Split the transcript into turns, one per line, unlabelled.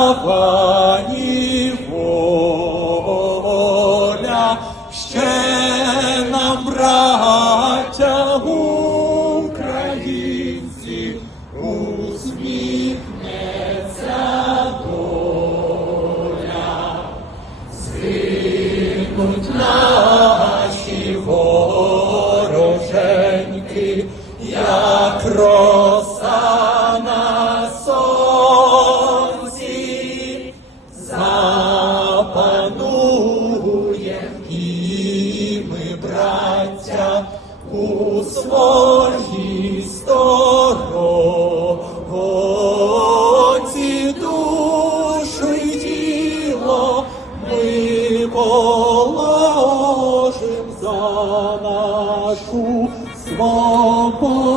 Пані ще нам, браття українці, усміхнеться доля, згинуть наші вороженьки, як роз. і ми, браття, у своїй стороці душу й тіло ми положим за нашу свободу.